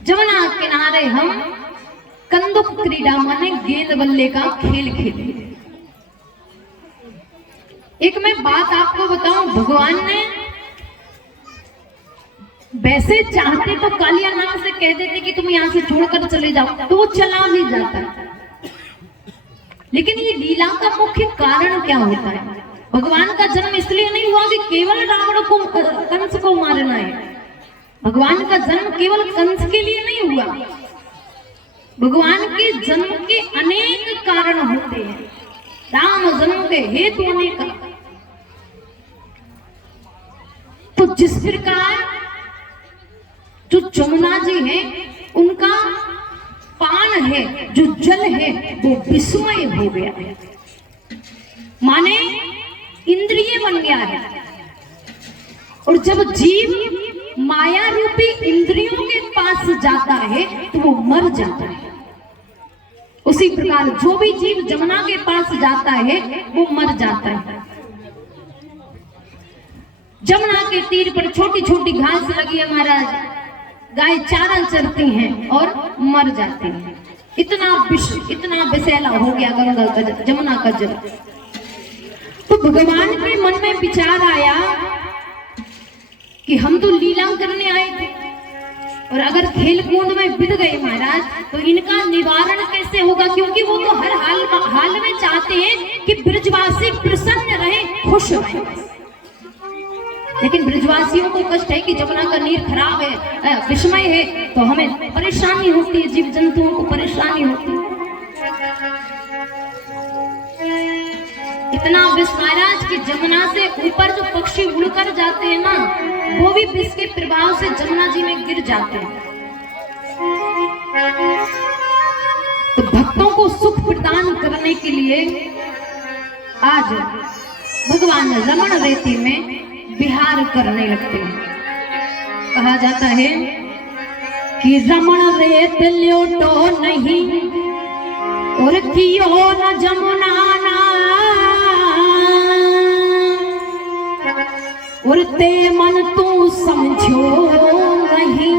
जमुना किनारे हम कंदुक क्रीड़ा माने गेंद बल्ले का खेल खेले। एक मैं बात आपको बताऊं, भगवान ने वैसे चाहते तो कालिया नाम से कह देते कि तुम यहां से छोड़कर चले जाओ, तो वो चला भी जाता है। लेकिन ये लीला का मुख्य कारण क्या होता है? भगवान का जन्म इसलिए नहीं हुआ कि केवल रावण को, कंस को मारना है। भगवान का जन्म केवल कंस के लिए नहीं हुआ। भगवान के जन्म के अनेक कारण होते हैं। राम जन्म के हेतु अनेक। तो जिस प्रकार जो जमुना जी है, उनका पान है, जो जल है, वो विस्मय हो गया है, माने इंद्रिय बन गया है। और जब जीव माया रूपी इंद्रियों के पास जाता है तो वो मर जाता है। उसी प्रकार जो भी जीव जमुना के पास जाता है वो मर जाता है। जमुना के तीर पर छोटी छोटी घास लगी है महाराज, गाय चारा चरती हैं और मर जाती हैं। इतना विषैला हो गया गंगा का जल, जमुना का जल। तो भगवान के मन में विचार आया कि हम तो लीला करने आए थे, और अगर खेल कूद में बिद गए महाराज तो इनका निवारण कैसे होगा? क्योंकि वो तो हर हाल में चाहते हैं कि ब्रजवासी प्रसन्न रहे, खुश रहे। लेकिन ब्रजवासियों को कष्ट है कि जमुना का नीर खराब है, विस्मय है, तो हमें परेशानी होती है, जीव जंतुओं को परेशानी होती है। इतना विष महाराज कि जमुना से ऊपर जो पक्षी उड़कर जाते हैं ना, वो भी विष के प्रभाव से जमुना जी में गिर जाते हैं। तो भक्तों को सुख प्रदान करने के लिए आज भगवान रमण रेती में विहार करने लगते हैं। कहा जाता है कि रमण रेत ल्योटो नहीं और कियो न जमुना ना, और ते मन तू समझो नहीं,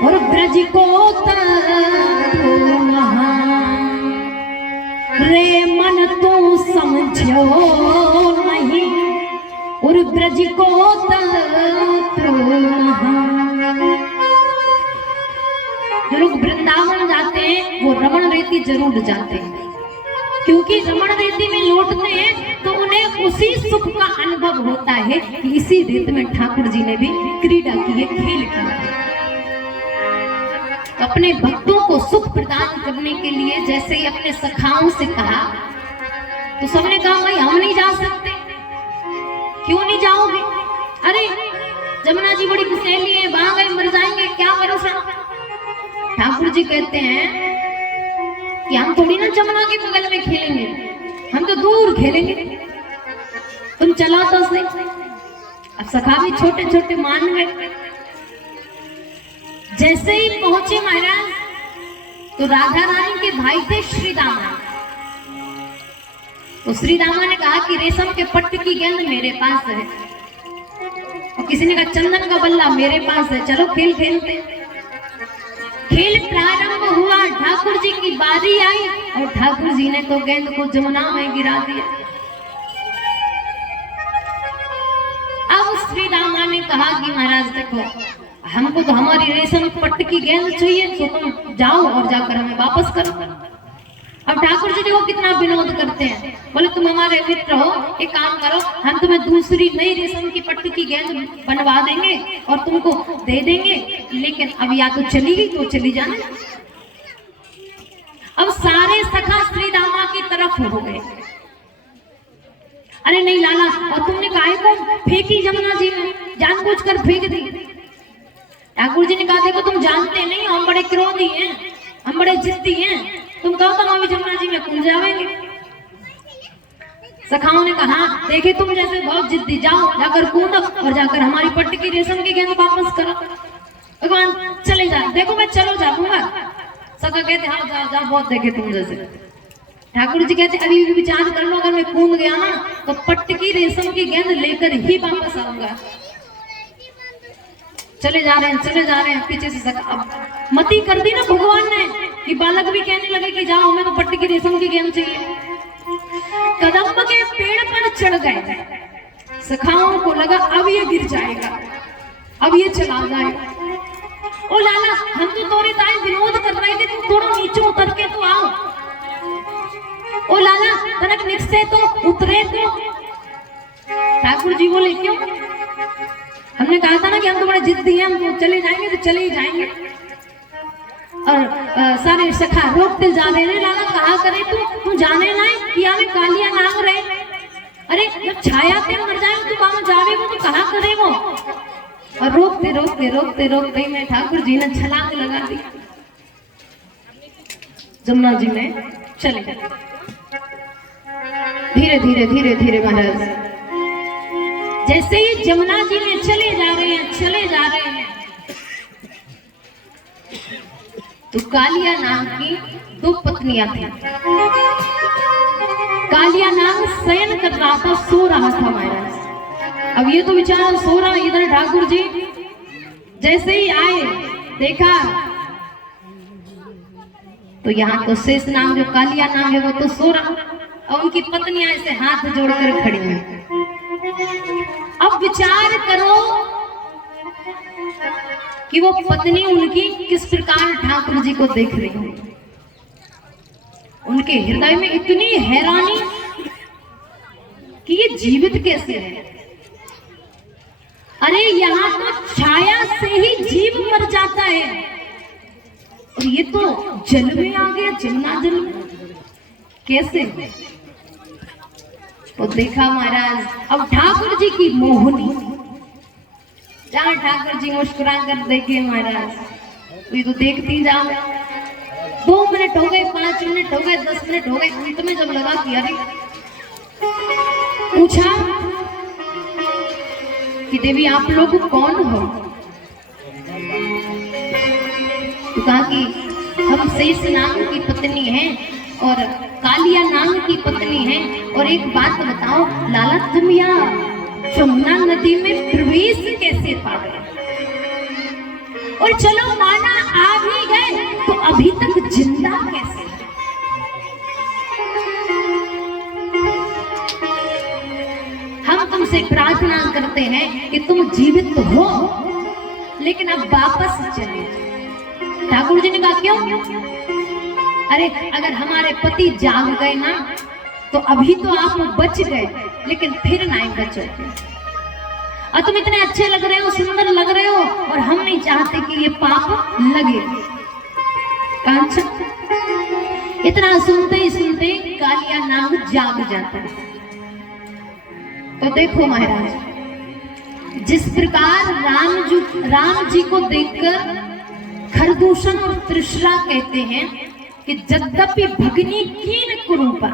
और ब्रज को तू महान। रे मन तू समझो नहीं, और ब्रज को तू महान। जो लोग वृंदावन जाते हैं वो रमण रेती जरूर जाते हैं, क्योंकि रमण रेती में लौटते हैं तो उन्हें उसी सुख का अनुभव होता है कि इसी रेत में ठाकुर जी ने भी क्रीड़ा की है, खेल किया है। अपने भक्तों को सुख प्रदान करने के लिए जैसे ही अपने सखाओं से कहा, तो सबने कहा भाई हम नहीं जा सकते। क्यों नहीं जाओगे? अरे जमुना जी बड़ी विषैली है, वहां गए मर जाएंगे, क्या भरोसा। ठाकुर जी कहते हैं कि हम थोड़ी ना जमुना के बगल में खेलेंगे, हम तो दूर खेलेंगे, तुम चला तो सही। अब सखा भी छोटे छोटे मान गए। जैसे ही पहुंचे महाराज तो राधा रानी के भाई थे श्री दामा। तो श्री दामा ने कहा कि रेशम के पट्ट की गेंद मेरे पास है, और किसी ने कहा चंदन का बल्ला मेरे पास है, चलो खेल खेलते। खेल प्रारंभ हुआ, ठाकुर जी की बारी आई और ठाकुर जी ने तो गेंद को जमुना में गिरा दिया। अब श्री रामा ने कहा कि महाराज देखो, हमको तो हमारी रेशम पट्ट की गेंद चाहिए, तो तुम जाओ और जाकर हमें वापस करो। अब ठाकुर जी देखो कितना विनोद करते हैं, बोले तुम हमारे मित्र हो, एक काम करो, हम तुम्हें दूसरी नई रेशम की पट्टी की गेंद बनवा देंगे और तुमको दे देंगे, लेकिन अब या तो चली गई तो चली जाना। अब सारे सखा श्री दामा की तरफ हो गए। अरे नहीं लाला, और तुमने काहे को फेंकी जमुना जी में, जानबूझकर फेंक दी। ठाकुर जी ने कहा देखो तुम जानते नहीं, हम बड़े क्रोधी हैं, हम बड़े जिद्दी हैं, तुम कहो तो हम भी जमुना जी में कूद जाएंगे। सखाओं ने कहा देखे तुम जैसे बहुत जिद्दी, जाओ जाकर कूदो और जाकर हमारी पट्टी की रेशम की गेंद वापस करो। भगवान चले जा, देखो मैं चलो जाऊंगा। सखा कहते हाँ जाओ जाओ, बहुत देखे तुम जैसे। ठाकुर जी कहते अभी भी विचार कर लो, अगर मैं कूद गया ना तो पट्टी की रेशम की गेंद लेकर ही वापस आऊंगा। चले जा रहे हैं पीछे से सखा। अब मती कर दी ना भगवान ने कि बालक भी कहने लगे कि जाओ हमें तो पट्टी की रेशम की गेंद चाहिए। कदम्ब के पेड़ पर चढ़ गए, सखाओं को लगा अब ये गिर जाएगा, अब ये चला जाएगा। ओ लाला हम तो तोरे ताई विनोद कर रहे थे, तुम थोड़ा नीचे उतर के तो आओ। ओ लाला तनक निकसे तो उतरे तो। ठाकुर जी बोले क्यों? हमने कहा था ना कि हम तो बड़े जिद्दी हैं, हम तो चले जाएंगे तो चले ही जाएंगे। और सारे सखा रोकते जा रहे हैं, लाला कहा करे तू जाने ना कि हमें कालिया नाम रहे। अरे जब छाया ते मर जाए तो कहाँ जावे वो, तो कहा करे वो। और रोकते रोकते रोकते रोकते में ठाकुर जी ने छलांग लगा दी, जमुना जी में चले गए। धीरे धीरे धीरे धीरे महाराज जैसे ही जमुना जी में चले जा रहे हैं तो कालिया नाम की 2 पत्नियां थी। कालिया नाम शयन कर रहा था, सो रहा था महाराज। अब ये तो बेचारा सो रहा, इधर ठाकुर जी जैसे ही आए देखा तो यहाँ तो शेष नाम जो कालिया नाम है वो तो सो रहा, और उनकी पत्नियां ऐसे हाथ जोड़कर खड़ी हैं। अब विचार करो कि वो पत्नी उनकी किस प्रकार ठाकुर जी को देख रही है। उनके हृदय में इतनी हैरानी कि ये जीवित कैसे है। अरे यहाँ तो छाया से ही जीव मर जाता है, और ये तो जल में आ गया, जमुना जल में कैसे। तो देखा महाराज अब ठाकुर जी की मोहनी, जहाँ ठाकुर जी मुस्कुरा कर देखे महाराज, तो ये तो देखती जाओ। 2 मिनट हो गए, 5 मिनट हो गए, 10 मिनट हो गए, अंत में जब लगा कि अरे, पूछा कि देवी आप लोग कौन हो? तो कहा कि हम शेष नाम की पत्नी हैं और कालिया नाम की पत्नी हैं। और एक बात बताओ लाला, तुम यहाँ जमुना नदी में प्रवेश कैसे पा गए? और चलो माना आ भी गए तो अभी तक जिंदा कैसे? हम तुमसे प्रार्थना करते हैं कि तुम जीवित हो, लेकिन अब वापस चले। ठाकुर जी ने कहा क्यों? अरे अगर हमारे पति जाग गए ना तो अभी तो आप बच गए, लेकिन फिर नहीं बचोगे। और तुम इतने अच्छे लग रहे हो, सुंदर लग रहे हो, और हम नहीं चाहते कि ये पाप लगे। कांचा इतना सुनते ही सुनते कालिया नाग जाग जाता है। तो देखो महाराज, जिस प्रकार राम जी को देखकर खरदूषण और तृष्णा कहते हैं कि यद्यपि भगनी कीन कुरूपा,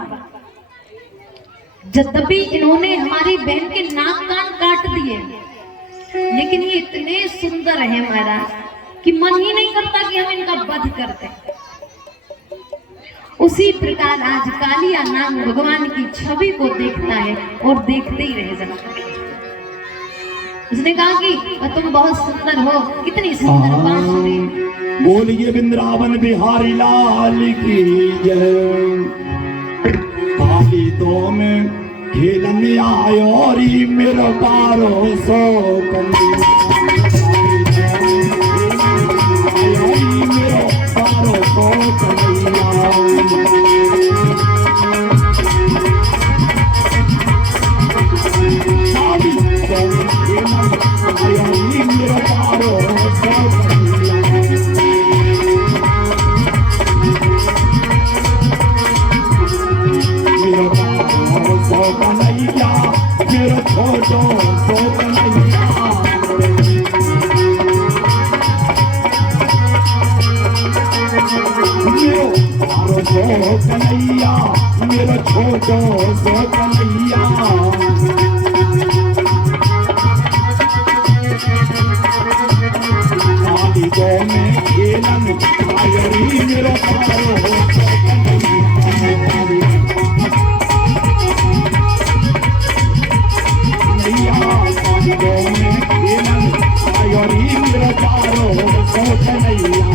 यद्यपि इन्होंने हमारी बहन के नाक कान काट दिए, लेकिन ये इतने सुंदर है महाराज कि मन ही नहीं करता कि हम इनका वध करते। उसी प्रकार आज कालिया नाग भगवान की छवि को देखता है और देखते ही रह जाता है। उसने कहा कि तुम बहुत सुंदर हो, कितनी सुंदर बांसुरी। बोलिए वृंदावन बिहारी लाल की जय। पाली तो में खेलन आयो और मेरा 1200 कन्हैया मेरा छोटो सो कन्हैया। पाली दो में खेलन आयरी मेरा पारो सो कन्हैया। पाली दो में खेलन आयरी मेरा सो कन्हैया।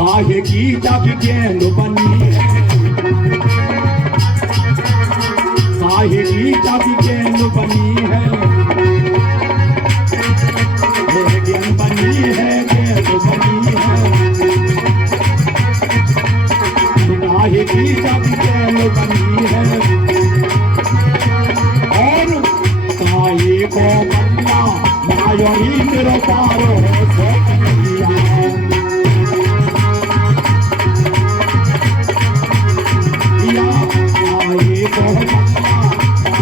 काहे की जग गेंद बनी है, काहे की जग गेंद बनी है, गेंद बनी है, गेंद बनी है, काहे की जग गेंद बनी है, और काहे को बन्ना मायोरी मेरो पारो सो कन्हैया।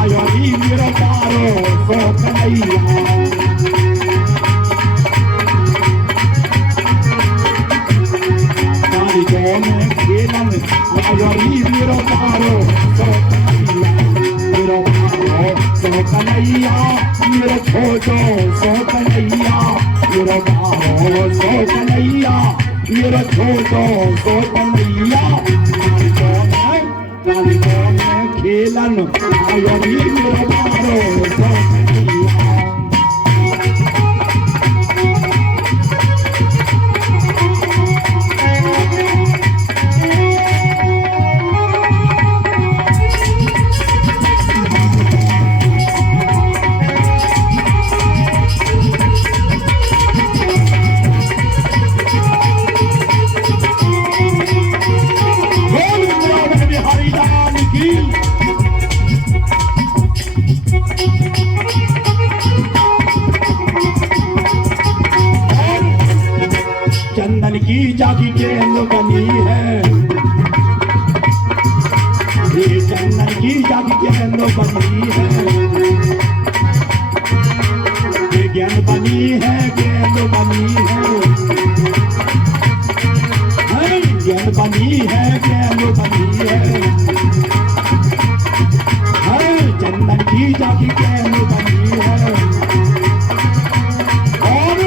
आयोरी मेरो पारो सो कन्हैया। कारिगो में खेलन आयोरी मेरो पारो सो कन्हैया, मेरो पारो सो कन्हैया, मेरो छोटो सो कन्हैया, मेरो पारो सो कन्हैया, मेरो छोटो सो कन्हैया। कारिगो में खेलन आयोरी मेरो पारो सो कन्हैया। चंदन की जागी गेंद बनी है, ये चंदन की जागी गेंद बनी है, ये गेंद बनी है, गेंद बनी है, गेंद बनी है, गेंद बनी है, चंदन की जागी गेंद बनी है, और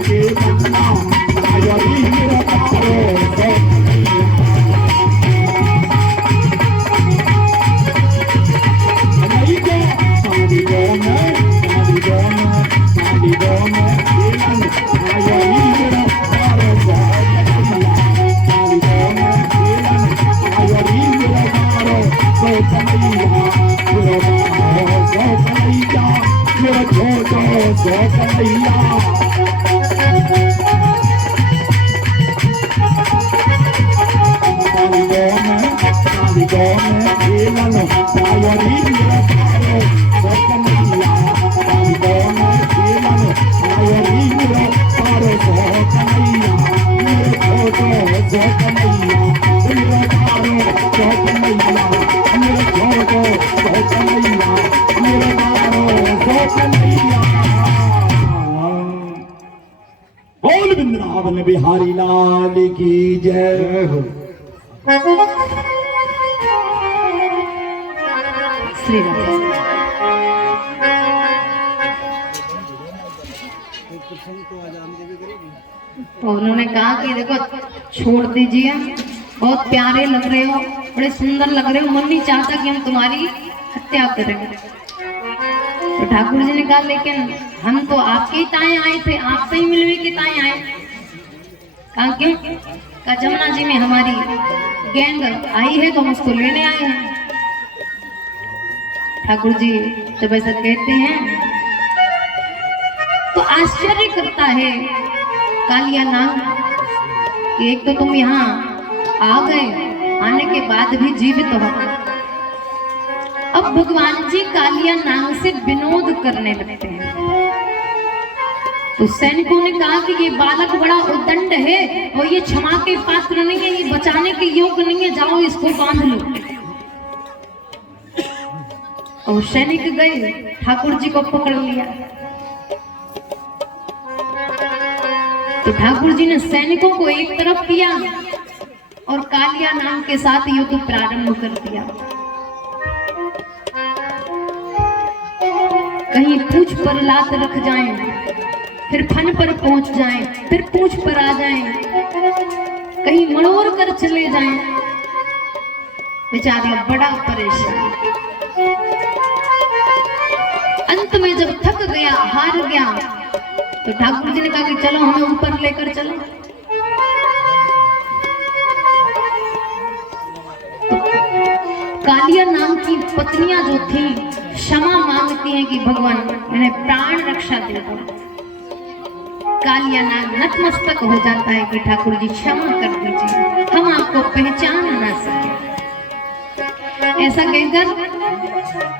के बन्ना आयोरी मेरो पारो सो कन्हैया। कारिगो में खेलन आयोरी मेरो पारो सो कन्हैया, कारिगो में खेलन आयोरी मेरो पारो सो कन्हैया, मेरो पारो सो कन्हैया, मेरो छोटो सो कन्हैया। कारिगो में खेलन आयोरी मेरो पारो सो कन्हैया, कारिगो में खेलन आयोरी मेरो पारो सो कन्हैया, मेरो छोटो सो कन्हैया, मेरो पारो सो कन्हैया, मेरो छोटो सो कन्हैया, मेरो पारो सो कन्हैया। बोल वृंदावन बिहारी लाल की जय हो। श्री राम। तो उन्होंने कहा कि देखो छोड़ दीजिए, बहुत प्यारे लग रहे हो, बड़े सुंदर लग रहे हो, मन नहीं चाहता कि हम तुम्हारी हत्या करें। तो ठाकुर जी ने कहा लेकिन हम तो आपके ही ताए आए थे, आपसे ही मिलने के ताए आए। कहा क्यों? कहा जमुना जी में हमारी गैंग आई है तो हम उसको लेने आए हैं। ठाकुर जी जब ऐसा कहते हैं तो आश्चर्य करता है कालिया नाग कि एक तो तुम यहाँ आ गए, आने के बाद भी जीवित हो। अब भगवान जी कालिया नाग से विनोद करने लगते हैं तो सैनिकों ने कहा कि ये बालक बड़ा उद्दंड है और ये क्षमा के पात्र नहीं है, ये बचाने के योग्य नहीं है, जाओ इसको बांध लो। और सैनिक गए, ठाकुर जी को पकड़ लिया। तो ठाकुर जी ने सैनिकों को एक तरफ किया और कालिया नाग के साथ युद्ध प्रारंभ कर दिया। कहीं पूंछ पर लात रख जाएं, फिर फन पर पहुंच जाएं, फिर पूंछ पर आ जाएं, कहीं मड़ोर कर चले जाएं। बेचारा बड़ा परेशान। अंत में जब थक गया, हार गया, तो ठाकुर जी ने कहा कि चलो हमें ऊपर लेकर चलो। तो कालिया नाम की पत्नियां जो थी क्षमा मांगती हैं कि भगवान इन्हें प्राण रक्षा दे दो। कालिया नाग नतमस्तक हो जाता है कि ठाकुर जी क्षमा कर दीजिए, हम आपको पहचान ना सके। ऐसा कहकर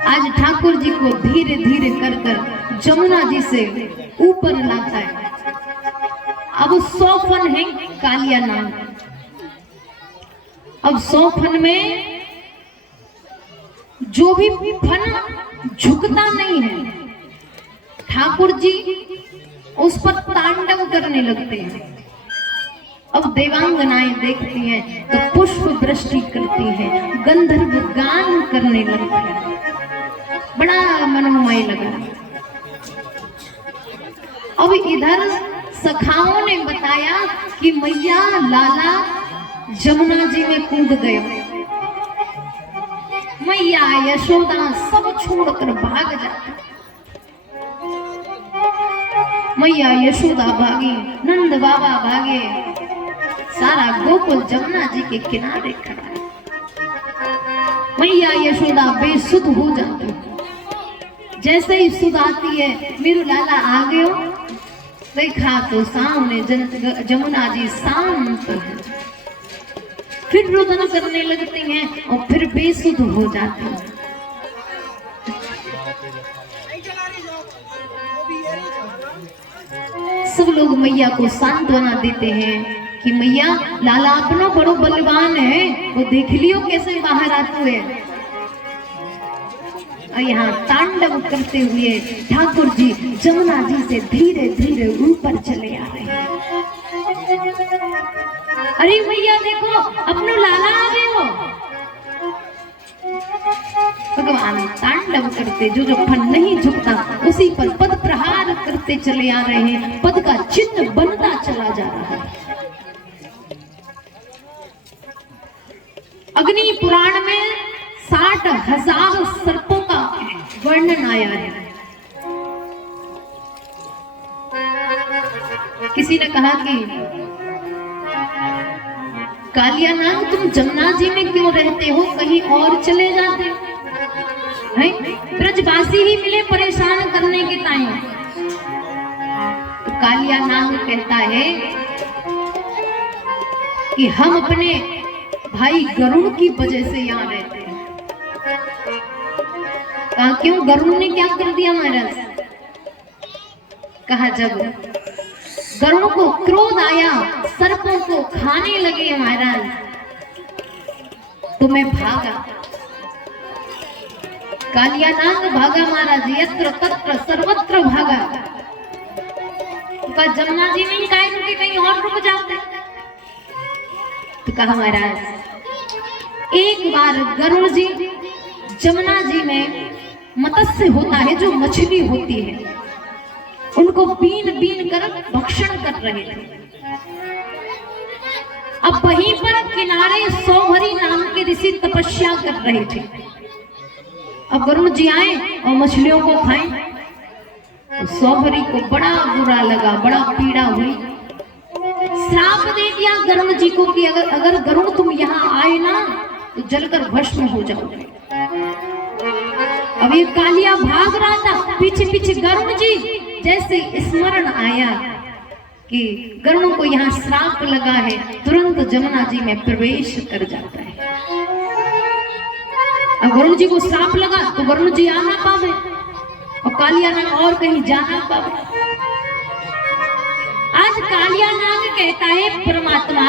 आज ठाकुर जी को धीरे धीरे कर कर जमुना जी से ऊपर लाता है। अब 100 फन है कालिया नाग। अब 100 फन में जो भी फन झुकता नहीं है, ठाकुर जी उस पर तांडव करने लगते हैं। अब देवांगनाएं देखती हैं तो पुष्प वृष्टि करती हैं, गंधर्व गान करने लगते हैं। बड़ा मनोमय लगा। अब इधर सखाओं ने बताया कि मैया लाला जमुना जी में कूद गए। मैया यशोदा सब छोड़कर भाग जाती। मैया यशोदा भागी, नंद बाबा भागे, सारा गोकुल जमुना जी के किनारे खड़ा है। मैया यशोदा बेसुध हो जाती। जैसे ही सुध आती है, मेरू लाला आ गयो, देखा तो सामने जमुना जी शांत है। फिर रुदन करने लगती हैं और फिर बेसुध हो जाती हैं। सब लोग मैया को सांत्वना देते हैं कि मैया लाला अपना बड़ो बलवान है, वो देख लियो कैसे बाहर आते हुए। और यहाँ तांडव करते हुए ठाकुर जी जमुना जी से धीरे धीरे ऊपर चले आ रहे हैं। अरे मैया देखो, अपनो लाला आ गए हो। भगवान तांडव करते, जो फन नहीं झुकता उसी पर पद प्रहार करते चले आ रहे हैं। पद का चिन्ह बनता चला जा रहा है। अग्नि पुराण में 60,000 सर्पों का वर्णन आया है। किसी ने कहा कि कालिया नाग तुम जमुना जी में क्यों रहते हो, कहीं और चले जाते हैं? ब्रजवासी ही मिले परेशान करने के टाइम। तो कालिया नाग कहता है कि हम अपने भाई गरुड़ की वजह से यहाँ रहते हैं। कहा क्यों, गरुड़ ने क्या कर दिया महाराज? कहा जब गरुड़ को क्रोध आया, सर्पों को खाने लगे महाराज, तो मैं भागा। कालिया नाग भागा महाराज, यत्र तत्र सर्वत्र भागा। तो जमुना जी में काहे रुके, कहीं और रुक जाते। तो कहा महाराज एक बार गरुड़ जी जमुना जी में मत्स्य होता है, जो मछली होती है, उनको बीन बीन कर भक्षण कर रहे थे। अब वहीं पर किनारे सौभरी नाम के ऋषि तपस्या कर रहे थे। अब गरुड़ जी आए और मछलियों को खाएं, तो सौभरी को बड़ा बुरा लगा, बड़ा पीड़ा हुई। श्राप दे दिया गरुड़ जी को कि अगर गरुड़ तुम यहाँ आए ना तो जलकर भस्म हो जाओगे। अब ये कालिया भाग रहा था पीछे पीछे। गरुड़ जी जैसे स्मरण आया कि गरुड़ को यहाँ श्राप लगा है, तुरंत जमुना जी में प्रवेश कर जाता है। अब गरुड़ जी को श्राप लगा तो गरुड़ जी आ ना पावे और कालिया नाग और कहीं जा ना पावे। महाराज कालिया नाग कहता है परमात्मा,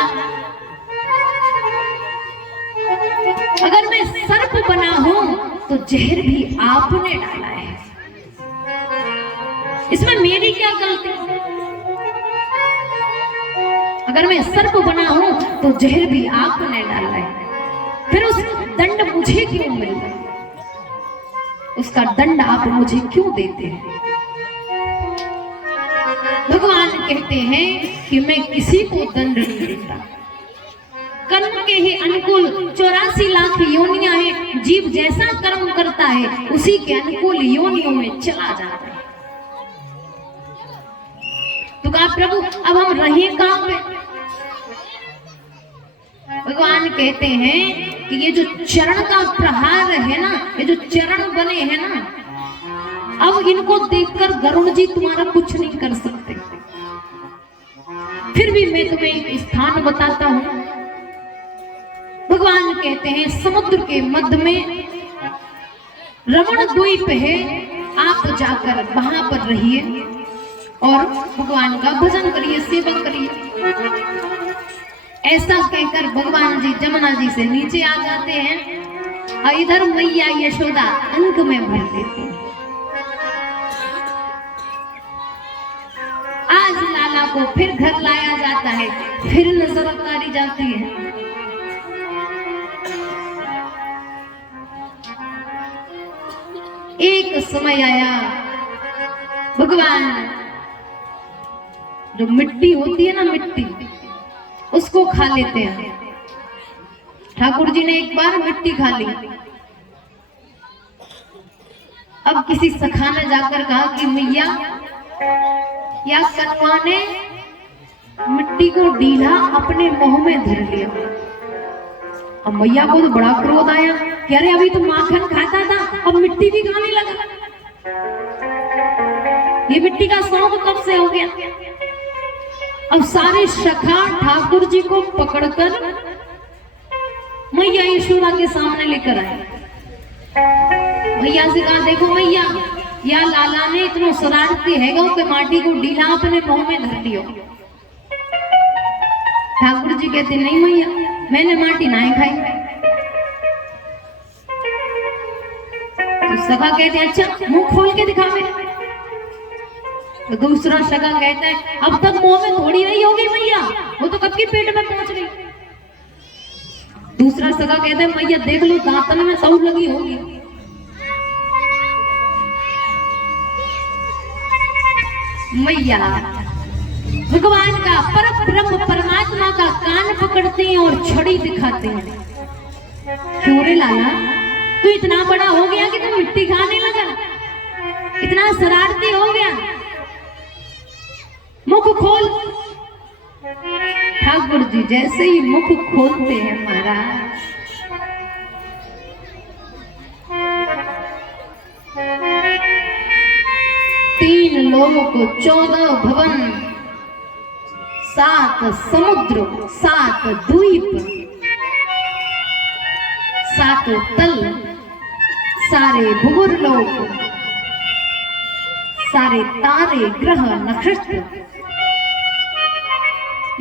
अगर मैं सर्प बना हूं तो जहर भी आपने डाला है, इसमें मेरी क्या गलती? अगर मैं सर्प बना हूं तो जहर भी आपने डाला है, फिर उस दंड मुझे क्यों मिला? उसका दंड आप मुझे क्यों देते हैं? भगवान कहते हैं कि मैं किसी को दंड नहीं देता। कर्म के ही अनुकूल 84 लाख योनियां हैं। जीव जैसा कर्म करता है उसी के अनुकूल योनियों में चला जाता है। तो कहा प्रभु अब हम रहे कहां पे? भगवान कहते हैं कि ये जो चरण का प्रहार है ना, ये जो चरण बने हैं ना, अब इनको देखकर गरुड़ जी तुम्हारा कुछ नहीं कर सकते। फिर भी मैं तुम्हें एक स्थान बताता हूं। भगवान कहते हैं समुद्र के मध्य में रमण द्वीप है, आप जाकर वहां पर रहिए और भगवान का भजन करिए, सेवा करिए। ऐसा कहकर भगवान जी जमुना जी से नीचे आ जाते हैं और इधर मैया यशोदा अंक में भर देती हैं। आज लाला को फिर घर लाया जाता है, फिर नजर उतारी जाती है। एक समय आया, भगवान जो मिट्टी होती है ना, मिट्टी उसको खा लेते हैं। ठाकुर जी ने एक बार मिट्टी खा ली। अब किसी सखा ने जाकर कहा कि मैया या कन्वा ने मिट्टी को ढीला अपने मुंह में धर लिया। अब मैया को तो बड़ा क्रोध आया कि अरे अभी तो माखन खाता था, अब मिट्टी भी खाने लगा। ये मिट्टी का शौक कब से हो गया? अब सारे सखा ठाकुर जी को पकड़कर मैया यशोदा के सामने लेकर आए। मैया से कहा देखो मैया, या लाला ने इतना शरारती है कि माटी को ढीला अपने मुंह में धर लियो। ठाकुर जी कहते नहीं मैया, मैंने माटी नहीं खाई। तो सखा कहते अच्छा मुंह खोल के दिखा मेरे। तो दूसरा सगा कहता है अब तक मुंह में थोड़ी नहीं होगी मैया, वो तो कब की पेट में पहुंच गई। दूसरा सगा कहता है मैया देख लो दांतन में सौर लगी होगी। मैया भगवान का परब्रह्म परमात्मा का कान पकड़ते हैं और छड़ी दिखाते हैं। क्यों रे लाला, तू इतना बड़ा हो गया कि तू मिट्टी खाने लगा, इतना शरारती हो गया, मुख खोल। ठाकुर जी जैसे ही मुख खोलते हैं महाराज, तीन लोगों को 14 भवन, 7 समुद्र, 7 द्वीप, 7 तल, सारे भूर लोग, सारे तारे ग्रह नक्षत्र,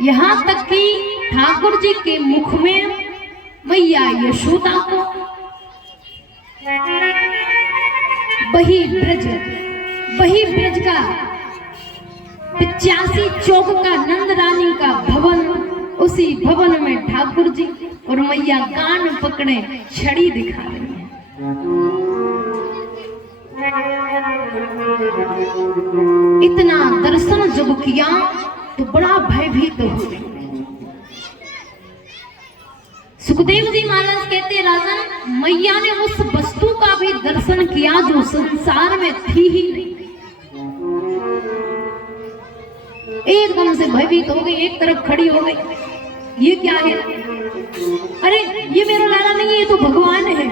यहाँ तक कि ठाकुर जी के मुख में मैया यशोदा को वही ब्रज का 85 चौक का नंद रानी का भवन, उसी भवन में ठाकुर जी और मैया कान पकड़े छड़ी दिखा रही है। इतना दर्शन जब किया तो बड़ा भयभीत हो गए। सुखदेव जी महाराज कहते हैं राजन, मैया ने उस वस्तु का भी दर्शन किया जो संसार में थी ही नहीं। एकदम से भयभीत हो गई, एक तरफ खड़ी हो गई, ये क्या है? अरे ये मेरा लाला नहीं है, ये तो भगवान है।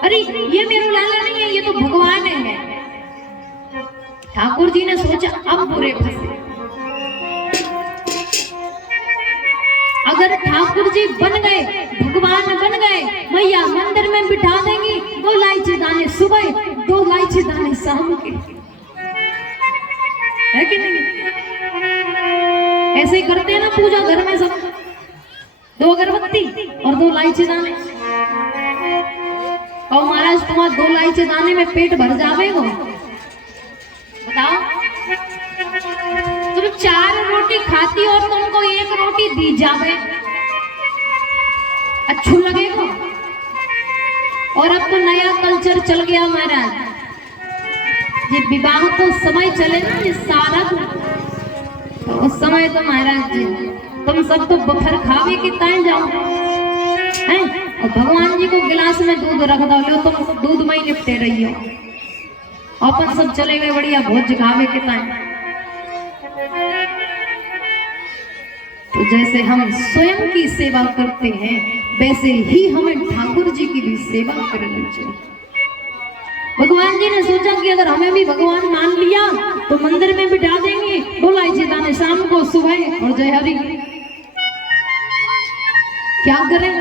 अरे ये मेरा लाला नहीं है, ये तो भगवान है। ठाकुर जी ने सोचा अब बुरे फंसे। अगर ठाकुर जी बन गए, भगवान बन गए, मैया मंदिर में बिठा देंगी 2 इलायची दाने सुबह, 2 इलायची दाने शाम के, है कि नहीं? पूजा घर में सब, 2 अगरबत्ती और 2 इलायची दाने। और महाराज तुम्हारा 2 इलायची दाने में पेट भर जावे हो? बताओ, तुम 4 रोटी खाती और तुमको 1 रोटी दी जावे, अच्छू लगेगा? और अब तो नया कल्चर चल गया महाराज, ये विवाह को समय चले ना, ये सारा तो उस समय तो महाराज जी तुम सब तो बफर खावे के ताए जाओ हैं, और भगवान जी को गिलास में दूध रख दो, लो तुम दूध में ही निपटे रही हो, अपन सब चले गए बढ़िया भोज खावे के ताए। तो जैसे हम स्वयं की सेवा करते हैं, वैसे ही हमें ठाकुर जी की भी सेवा करनी चाहिए। भगवान जी ने सोचा कि अगर हमें भी भगवान मान लिया तो मंदिर में बिठा देंगे, बोला इसी दाने शाम को सुबह और जय हरि। क्या करें?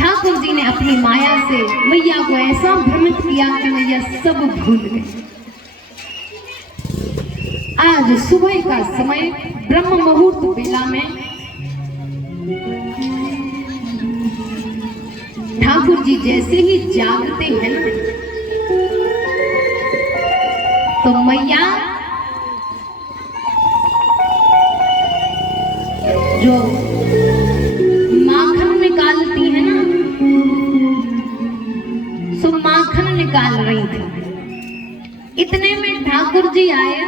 ठाकुर जी ने अपनी माया से मैया को ऐसा भ्रमित किया कि मैया सब भूल गई। आज सुबह का समय ब्रह्म मुहूर्त बेला में ठाकुर जी जैसे ही जागते हैं ना, तो मैया जो माखन निकालती है ना, सो माखन निकाल रही थी। इतने में ठाकुर जी आए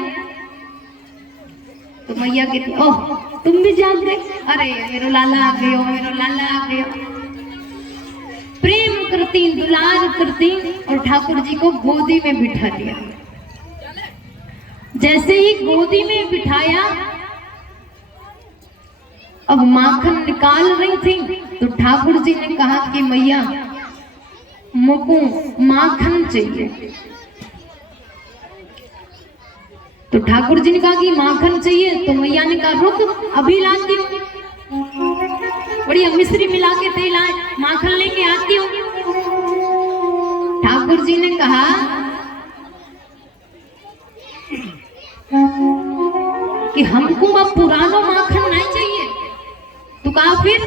तो मैया कहती, ओह तुम भी जाग गए, अरे मेरो लाला आ गए हो, मेरो लाला आ गए हो। प्रेम करती, दुलार करती और ठाकुर जी को गोदी में बिठा दिया। जैसे ही गोदी में बिठाया, अब माखन निकाल रही थी तो ठाकुर जी ने कहा कि मैया मुझको माखन चाहिए। तो ठाकुर जी ने कहा कि माखन चाहिए, तो मैया ने कहा रुक अभी लाती हूँ, बढ़िया मिश्री मिला के तेल आए माखन लेके आती हूँ। ठाकुर जी ने कहा कि हमको वह पुराना माखन नहीं चाहिए। तो कहा फिर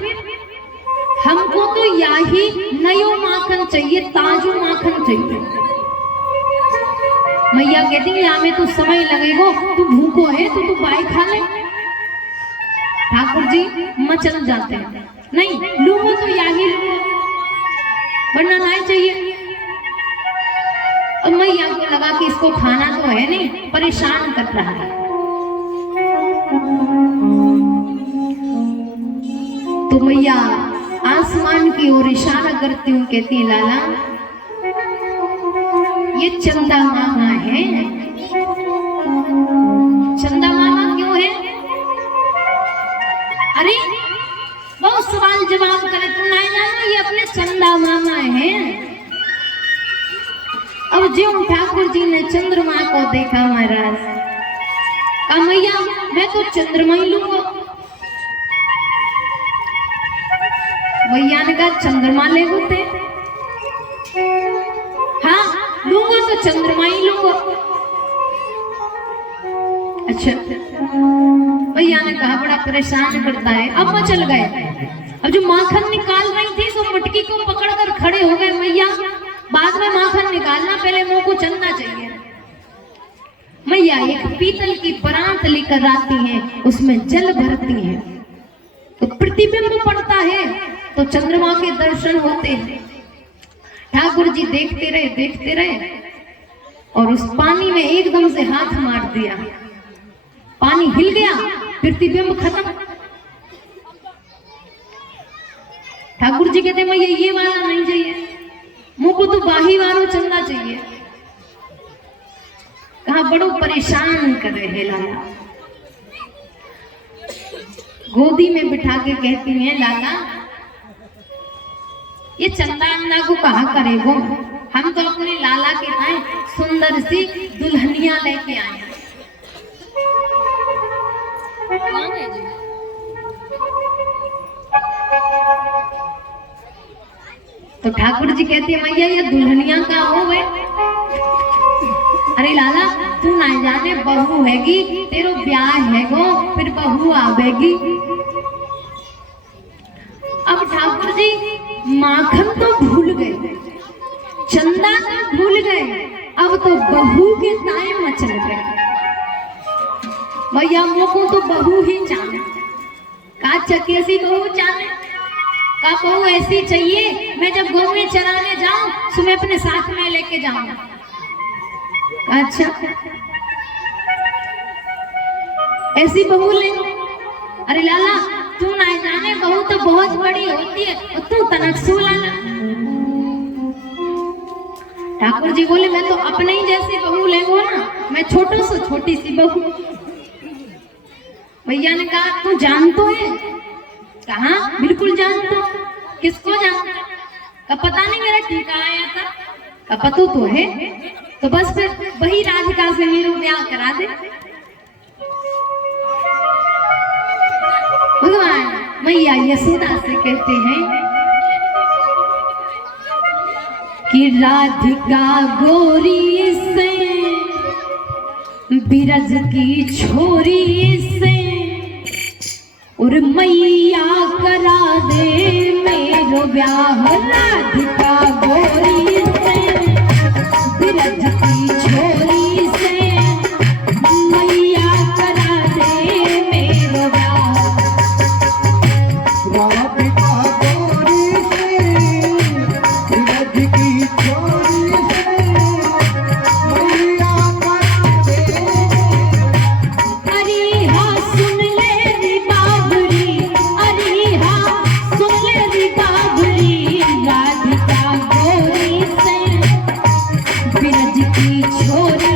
हमको तो यही नयो माखन चाहिए, ताजो माखन चाहिए। मैया कहती है यहाँ में तो समय लगेगा, तू भूखो है तो तू पाए खा ले। ठाकुर जी मचल जाते हैं, नहीं लूंगो तो यही लूंगो, वरना नहीं चाहिए। अब मैया को लगा कि इसको खाना तो है नहीं, परेशान कर रहा है। तो मैया आसमान की ओर इशारा करती हूँ, कहती है लाला ये चंदा मामा है। चंदा मामा क्यों है? अरे बहुत सवाल जवाब करे, तुम नहीं जानो ये अपने चंदा मामा है। अब ज्यों ठाकुर जी ने चंद्रमा को देखा महाराज, कहा मैया मैं तो चंद्रमा ही लूंगा। मैया ने कहा चंद्रमा ले होते, हाँ लूंगा तो चंद्रमा ही लूंगा। अच्छा भैया ने कहा बड़ा परेशान करता है। अब मैं चल गए। अब जो माखन निकाल रही थी तो मटकी को पकड़कर खड़े हो गए मैया, बाद में माखन निकालना, पहले मुंह को चलना चाहिए। मैया एक पीतल की परात लेकर आती हैं, उसमें जल भरती हैं, तो प्रतिबिंब पड़ता है तो चंद्रमा के दर्शन होते हैं। ठाकुर जी देखते रहे और उस पानी में एकदम से हाथ मार दिया, पानी हिल गया, प्रतिबिंब खत्म। ठाकुर जी कहते मैं ये वाला नहीं चाहिए, मुझको तो बाही वालों चंदा चाहिए। कहा बड़ो परेशान कर रहे लाला। गोदी में बिठा के कहती हैं लाला ये चंदा अंदा को कहा करेगो, हम तो अपने लाला के आए सुंदर सी दुल्हनिया लेके आए। कौन है जी? तो ठाकुर जी कहते हैं मैया ये दुल्हनिया का हो गए। अरे लाला तू ना जाने बहू हैगी, तेरो ब्याह हैगो, फिर बहू आवेगी। अब ठाकुर जी माखन तो भूल गए, चंदा तो भूल गए, अब तो बहू के ताए मचल गए। भैया मोको तो बहू ही चाहे, का चकेसी बहू चाहे, का बहू ऐसी चाहिए मैं जब गौ में चराने जाऊं तो मैं अपने साथ में लेके जाऊं। अच्छा ऐसी बहू ले। अरे लाला तू ना जाने बहू तो बहुत बड़ी होती है, तू तनकसू लाला। ठाकुर जी बोले मैं तो अपने ही जैसी बहू लेंगो ना, मैं छोटो से छोटी सी बहू। भैया ने कहा तू जान तो है? कहा बिल्कुल जानता हूं। किसको जानता? का पता नहीं मेरा टीका आया था, का पता तो है, तो बस फिर वही राधिका से मेरा ब्याह करा दे। भगवान मैया यशोदा से कहते हैं कि राधिका गोरी से बिरज की छोरी से और मैया करा दे मेरो ब्याह। राधिका गोरी से बिरज की छोरी से मैया करा दे मेरो ब्याह। राधिका गोरी से बिरज की छोरी से मैया करा दे। अरे हाँ सुन ले री बाबरी, अरे हाँ सुन ले री बाबरी, राधिका गोरी से बिरज की छोरी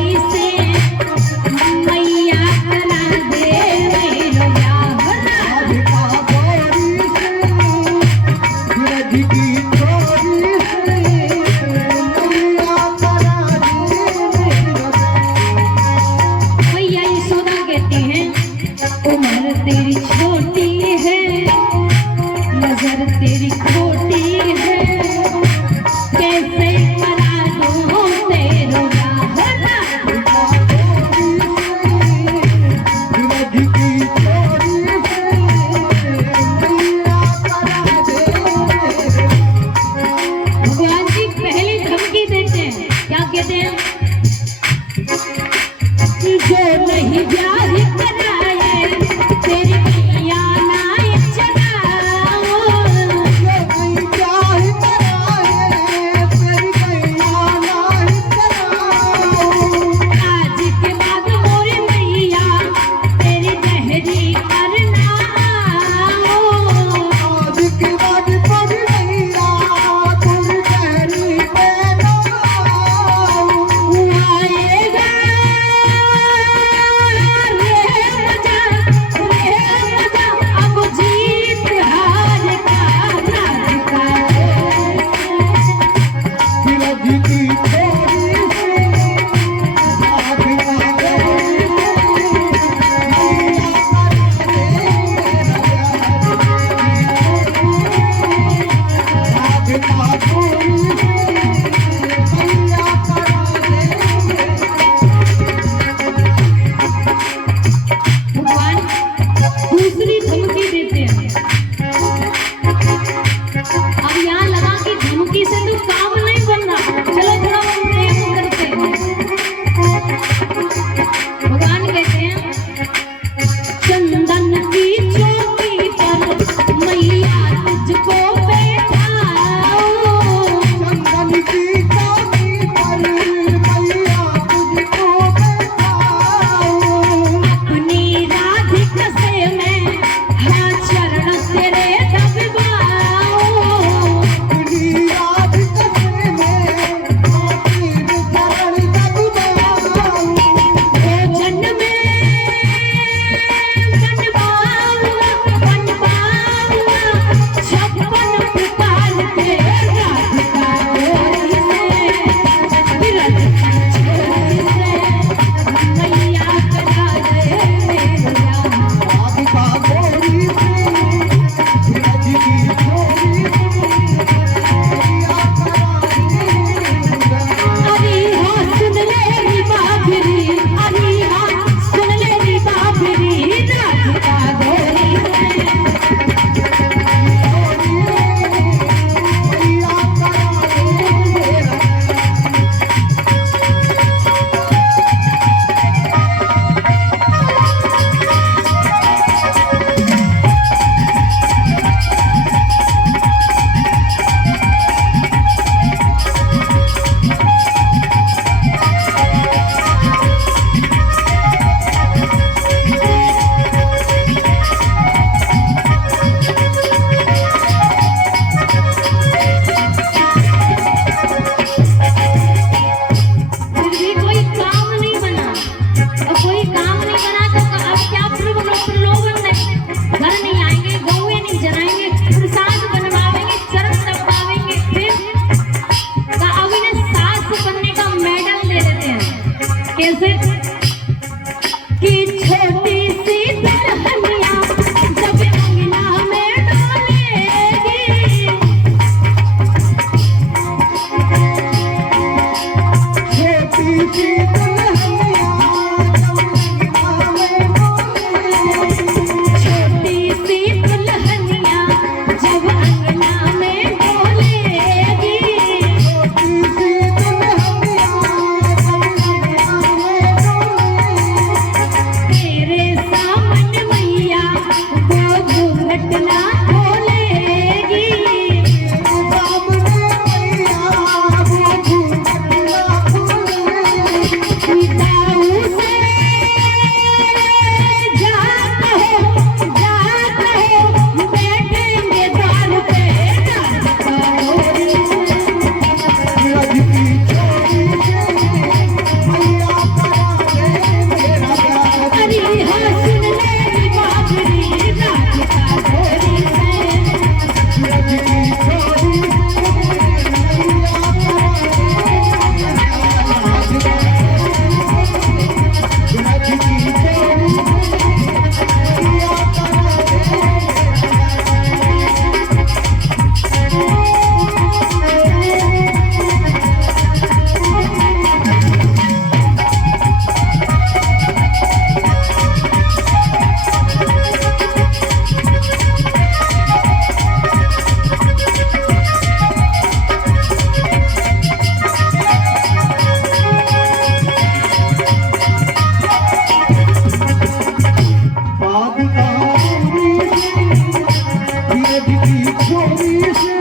की चोरी से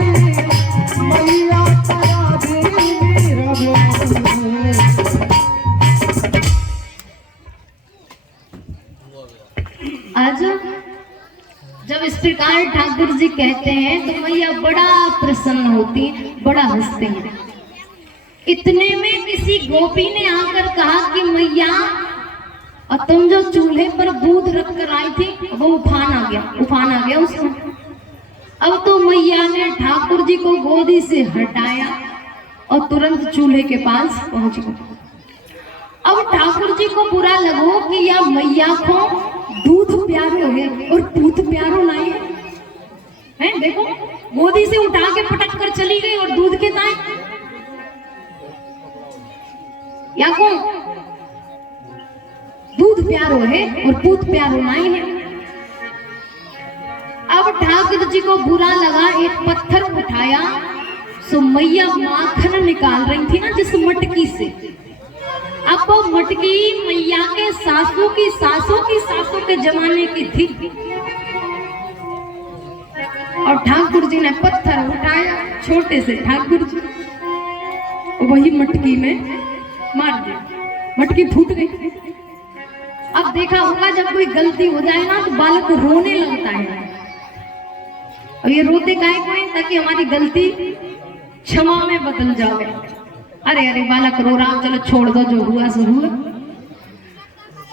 मैया करा दे मेरा बोल। आज जब इस प्रकार ठाकुर जी कहते हैं तो मैया बड़ा प्रसन्न होती है, बड़ा हंसते हैं। इतने में किसी गोपी ने आकर कहा कि मैया, और तुम जो चूल्हे पर दूध रख कर आई थी वो उफान आ गया उसमें। अब तो मैया ने ठाकुर जी को गोदी से हटाया और तुरंत चूल्हे के पास पहुंच गई। अब ठाकुर जी को बुरा लगो कि या मैया को दूध प्यारो है और दूध प्यारो नहीं है। देखो गोदी से उठा के पटक कर चली गई और दूध के दाएं या को दूध प्यारो है और दूध प्यारो नहीं है। अब ठाकुर जी को बुरा लगा, एक पत्थर उठाया, सो मैया माखन निकाल रही थी ना जिस मटकी से। अब वो मटकी मैया के सासू के जमाने की थी और ठाकुर जी ने पत्थर उठाया, छोटे से ठाकुर जी वही मटकी में मार दिया, मटकी फूट गई। अब देखा होगा जब कोई गलती हो जाए ना तो बालक रोने लगता है, और ये रोते काहे को है? ताकि हमारी गलती क्षमा में बदल जाए। अरे अरे बालक रो रहा, चलो छोड़ दो, जो हुआ सो हुआ।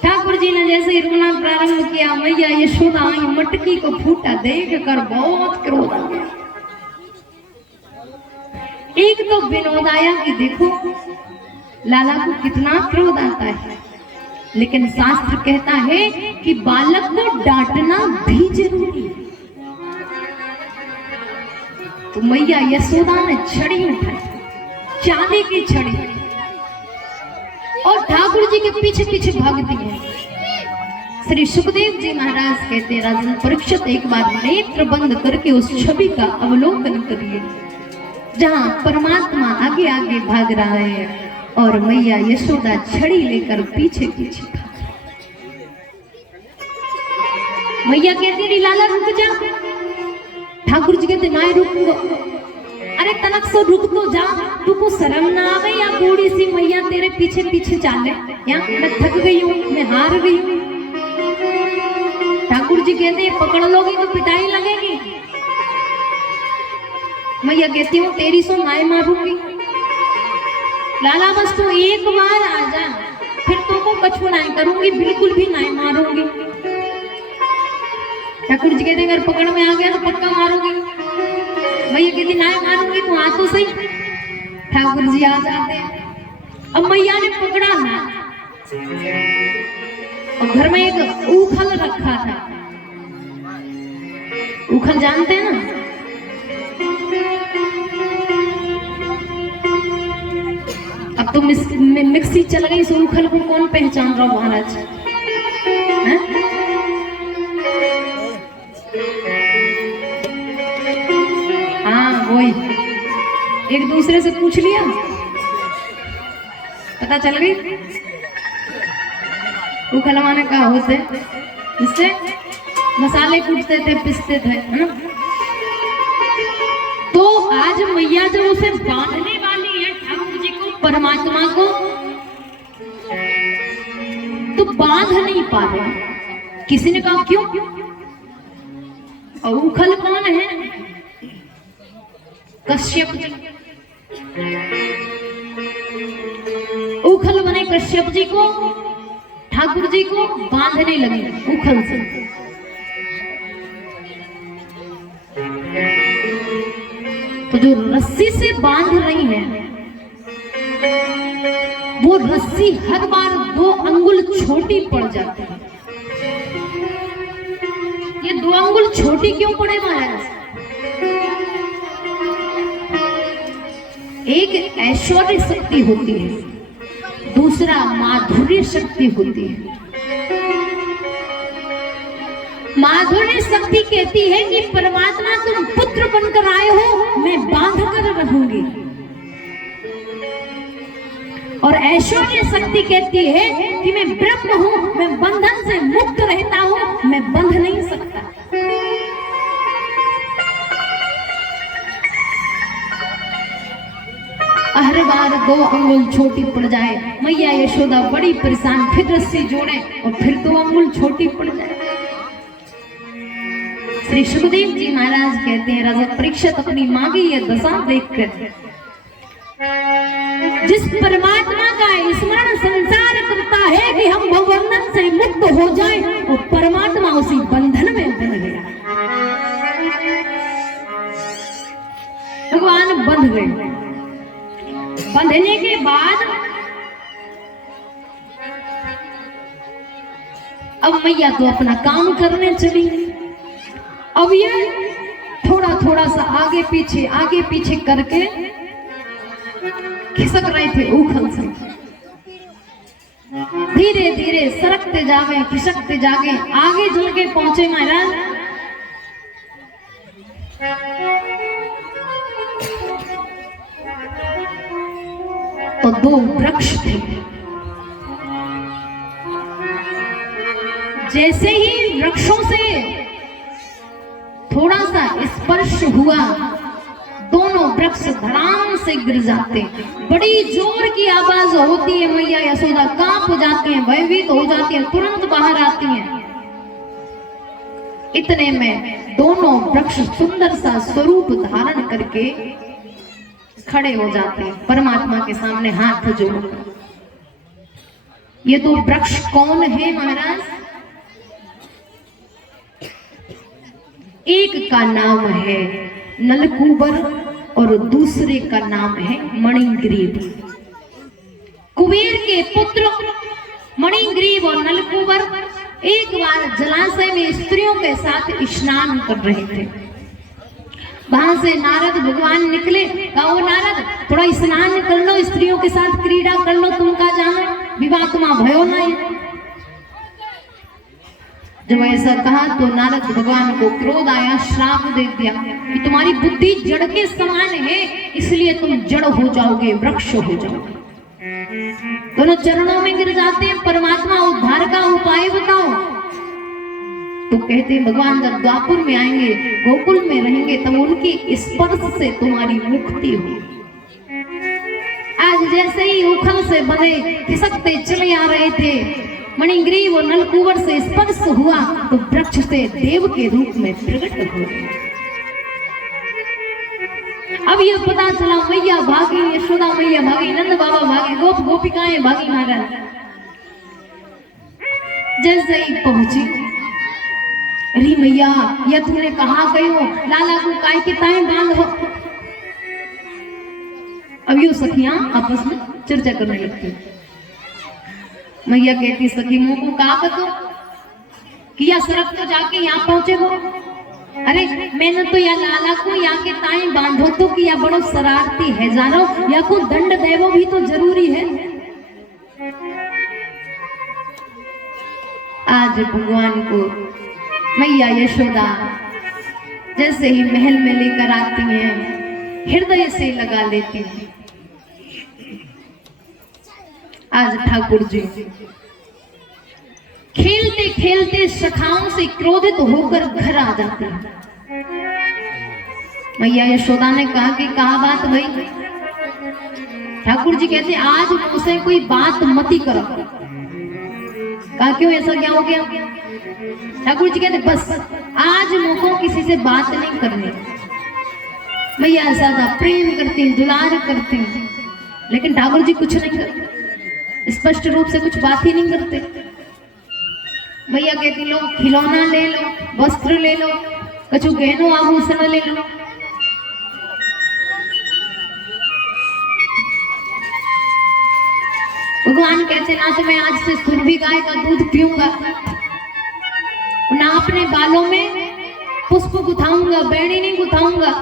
ठाकुर जी ने जैसे ही रोना प्रारंभ किया, मैया यशोदा आई, मटकी को फूटा देख कर बहुत क्रोध आ गया। एक तो विनोद आया कि देखो लाला को कितना क्रोध आता है, लेकिन शास्त्र कहता है कि बालक को डांटना भी जरूरी है। तो मैया यशोदा ने छड़ी उठाई, चांदी की छड़ी, और ठाकुर जी के पीछे पीछे भागती है। श्री सुखदेव जी महाराज कहते, राजन परीक्षित एक बार नेत्र बंद करके उस छवि का अवलोकन करिए जहां परमात्मा आगे आगे भाग रहा है और मैया यशोदा छड़ी लेकर पीछे पीछे भाग। मैया कहती लाला रुक जा। ठाकुर जी कहते ना रुको। अरे तनक से रुक तो जा, तुमको शर्म ना आवे? या बूढ़ी सी मैया तेरे पीछे पीछे चाले, या मैं थक गई हूँ, मैं हार गई हूँ। ठाकुर जी कहते पकड़ लोगी तो पिटाई लगेगी। मैया कहती हूँ तेरी सो नाय मारूंगी। लाला बस तू एक बार आ जा, फिर तुमको कछु नाय करूंगी, बिल्कुल भी नाय मारूंगी। ठाकुर जी कहते अगर पकड़ में आ गया तो पक्का मारूंगी। मैया कहती नाय मारूंगी, तू आ तो सही। ठाकुर जी आ जाते हैं। अब मैया ने पकड़ा ना, और घर में एक उखल रखा था। उखल जानते हैं ना? अब तो मिक्सी चल गई, सो उखल को कौन पहचान रहा महाराज? हाँ वही, एक दूसरे से पूछ लिया, पता चल गई। उखल माने का होते, जिससे मसाले कूटते थे, पिसते थे, है ना? तो आज मैया जब उसे बांधने वाली है ठाकुर जी को, परमात्मा को, तो बांध नहीं पा रहे। किसी ने कहा क्यों? और उखल कौन है? कश्यप जी। उखल बने कश्यप जी को, ठाकुर जी को बांधने लगे उखल से। तो जो रस्सी से बांध रही है, वो रस्सी हर बार 2 अंगुल छोटी पड़ जाती है। ये 2 अंगुल छोटी क्यों पड़े महाराज? एक ऐश्वर्य शक्ति होती है, दूसरा माधुर्य शक्ति होती है। माधुर्य शक्ति कहती है कि परमात्मा तुम पुत्र बनकर आए हो, मैं बांध कर रहूंगी। और ऐश्वर्य शक्ति कहती है कि मैं ब्रह्म हूं, मैं बंधन से मुक्त रहता हूं, मैं बंध नहीं सकता। हर बार 2 अंगुल छोटी पड़ जाए, मैया यशोदा बड़ी परेशान, फिर रस्सी जोड़े और फिर 2 अंगुल छोटी पड़ जाए। श्री सुखदेव जी महाराज कहते हैं, राजा परीक्षित अपनी मां की यह दशा देखकर जिस परमात्मा का स्मरण संसार करता है कि हम भवबंधन से मुक्त हो जाएं, वो परमात्मा उसी बंधन में बंध गया। भगवान बंध गए। बंधने के बाद अब मैया तो अपना काम करने चली। अब ये थोड़ा थोड़ा सा आगे पीछे करके खिसक रहे थे उखल से। धीरे धीरे सरकते जागे, खिसकते जागे, आगे चल के पहुंचे महाराज। तो 2 वृक्ष थे। जैसे ही वृक्षों से थोड़ा सा स्पर्श हुआ, दोनों वृक्ष धड़ाम से गिर जाते। बड़ी जोर की आवाज होती है, मैया यशोदा कांप जाती हैं, भयभीत हो जाती हैं, तुरंत बाहर आती हैं। इतने में दोनों वृक्ष सुंदर सा स्वरूप धारण करके खड़े हो जाते हैं परमात्मा के सामने हाथ जोड़कर। ये 2 वृक्ष कौन है महाराज? एक का नाम है नलकूबर और दूसरे का नाम है मणिग्रीव। कुबेर के पुत्र मणिग्रीव और नलकूबर एक बार जलाशय में स्त्रियों के साथ स्नान कर रहे थे। वहां से नारद भगवान निकले, कहा ओ नारद थोड़ा स्नान कर लो, स्त्रियों के साथ क्रीड़ा कर लो, तुम का जानो विवाह तुमा भयो नहीं। जब ऐसा कहा तो नारद भगवान को क्रोध आया, श्राप दे दिया कि तुम्हारी बुद्धि जड़ के समान है, इसलिए तुम जड़ हो जाओगे, वृक्ष हो जाओगे। दोनों चरणों में गिर जाते हैं, परमात्मा उद्धार का उपाय बताओ। तो कहते हैं भगवान जब द्वापुर में आएंगे, गोकुल में रहेंगे, तब उनकी स्पर्श से तुम्हारी मुक्ति होगी। आज जैसे ही उखल से बने खिसकते चले आ रहे थे, मणिग्रीव और नलकूबर से स्पर्श हुआ तो वृक्ष से देव के रूप में प्रकट हो गए। अब ये पता चला मैया भागी, यशोदा मैया भागी, नंद बाबा भागे, गोप गोपिकाएं भागी महाराज। जैसे ही पहुंची, अरे मैया या तुमने कहा गयो लाला को काय के ताए बांध हो। अब ये सखियां आपस में चर्चा करने लगती। मैया कहती सखी मुंह को कहा बतो किया सरक तो जाके यहाँ पहुंचे हो। अरे मैंने तो या लाला को या के ताई बांधो तो कि या बड़ो शरारती है जानो, या को दंड देवो भी तो जरूरी है। आज भगवान को मैया यशोदा जैसे ही महल में लेकर आती हैं, हृदय से लगा लेती हैं। आज ठाकुर जी खेलते खेलते सखाओं से क्रोधित होकर घर आ जाते हैं। मैया यशोदा ने कहा कि कहा बात भाई? ठाकुर जी कहते आज मुझसे कोई बात मती करो। कहा क्यों, ऐसा क्या हो गया? ठाकुर जी कहते बस आज मुझको किसी से बात नहीं करनी। मैया ज्यादा प्रेम करती हैं, दुलार करती हैं, लेकिन ठाकुर जी कुछ नहीं करते, स्पष्ट रूप से कुछ बात ही नहीं करते। मैया कहती लो खिलौना ले लो, वस्त्र ले लो, कछु गहनो आभूषण ले लो। भगवान कहते ना तो मैं आज से सुरभि गाय का दूध पीऊंगा, ना अपने बालों में पुष्प गुथाऊंगा, बेड़ी नहीं गुथाऊंगा।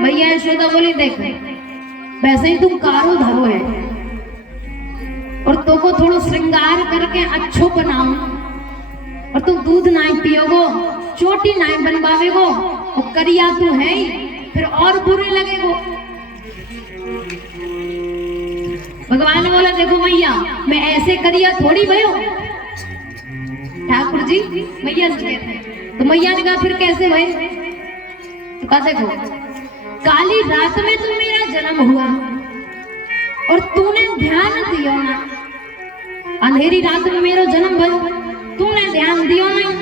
मैया यशोदा बोली देख वैसे ही तुम कारो धरो है और तो को थोड़ा श्रृंगार करके अच्छो बनाऊं और तुम दूध नहीं पियोगो, चोटी नहीं बनवावेगो और करिया तू है ही, फिर और बुरे लगेगो। भगवान बोला देखो मैया मैं ऐसे करिया थोड़ी भयो। ठाकुर जी मैया से कहते हैं, तो मैया ने कहा फिर कैसे भय? तो कहा देखो काली रात में तो मेरा जन्म हुआ और तूने ध्यान दियो ना, अंधेरी रात में मेरा जन्म भयो, तूने ध्यान दियो नहीं,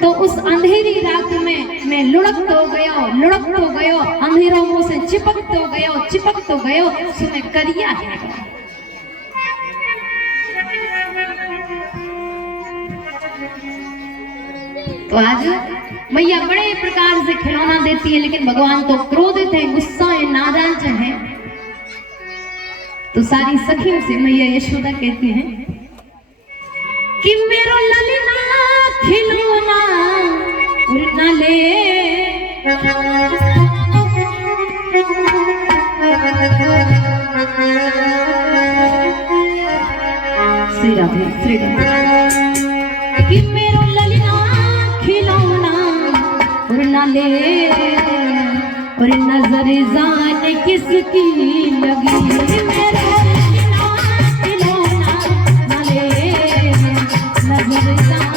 तो उस अंधेरी रात में मैं लुढ़क तो गयो, अंधेरों मुंह से चिपक तो गयो, सुने करिया है। तो आज मैया बड़े प्रकार से खिलौना देती है, लेकिन भगवान तो क्रोधित है, गुस्सा है, नाराज है। तो सारी सखियों से मैया यशोदा कहती हैं कि मेरो ललिना खिलौना उड़ना ले, श्री राधे श्री राधे, कि मेरो ललिना खिलौना उड़ना ले, और नजर जाने किसकी लगी, मेरो ललिना खिलौना न ले, नजर जाने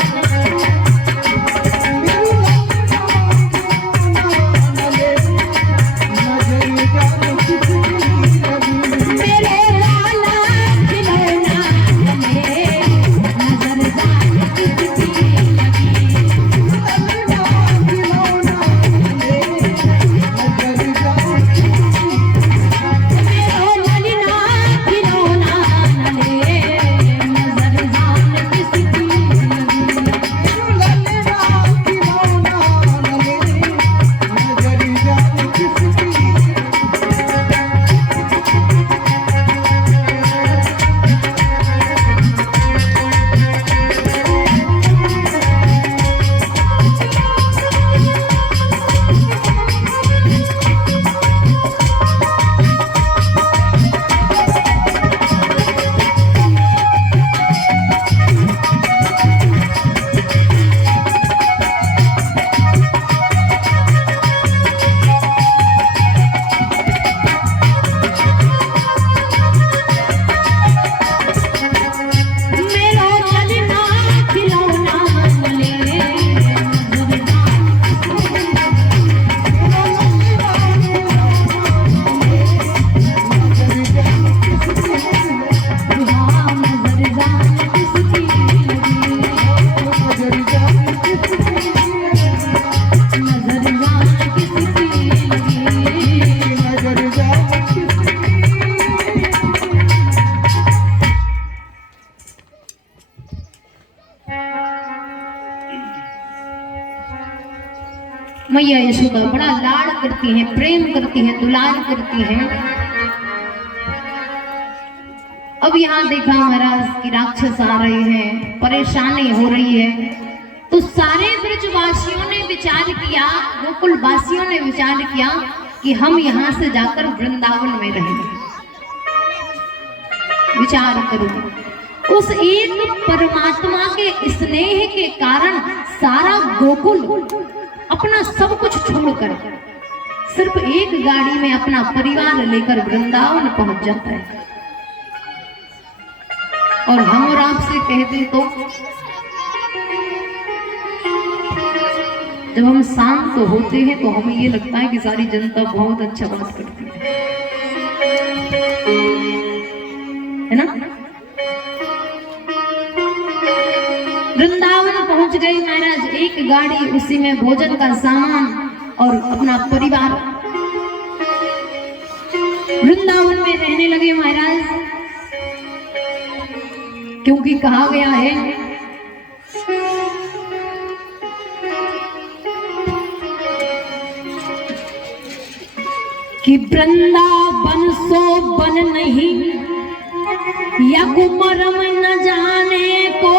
मैया यशोदा बड़ा लाड़ करती हैं, प्रेम करती हैं, दुलार करती हैं। अब यहाँ देखा महाराज कि राक्षस आ रहे हैं, परेशानी हो रही है, तो सारे ब्रजवासियों ने विचार किया, गोकुल वासियों ने विचार किया कि हम यहाँ से जाकर वृंदावन में रहेंगे। विचार करो, उस एक परमात्मा के स्नेह के कारण सारा गोकुल अपना सब कुछ छोड़कर सिर्फ एक गाड़ी में अपना परिवार लेकर वृंदावन पहुंच जाता है। और हम और आपसे कहते तो जब हम शांत तो होते हैं तो हमें ये लगता है कि सारी जनता बहुत अच्छा बात करती है ना। वृंदावन पहुंच गई महाराज, एक गाड़ी, उसी में भोजन का सामान और अपना परिवार। वृंदावन में रहने लगे महाराज, क्योंकि कहा गया है कि वृंदावन सो बन नहीं, या कुमरम न जाने को,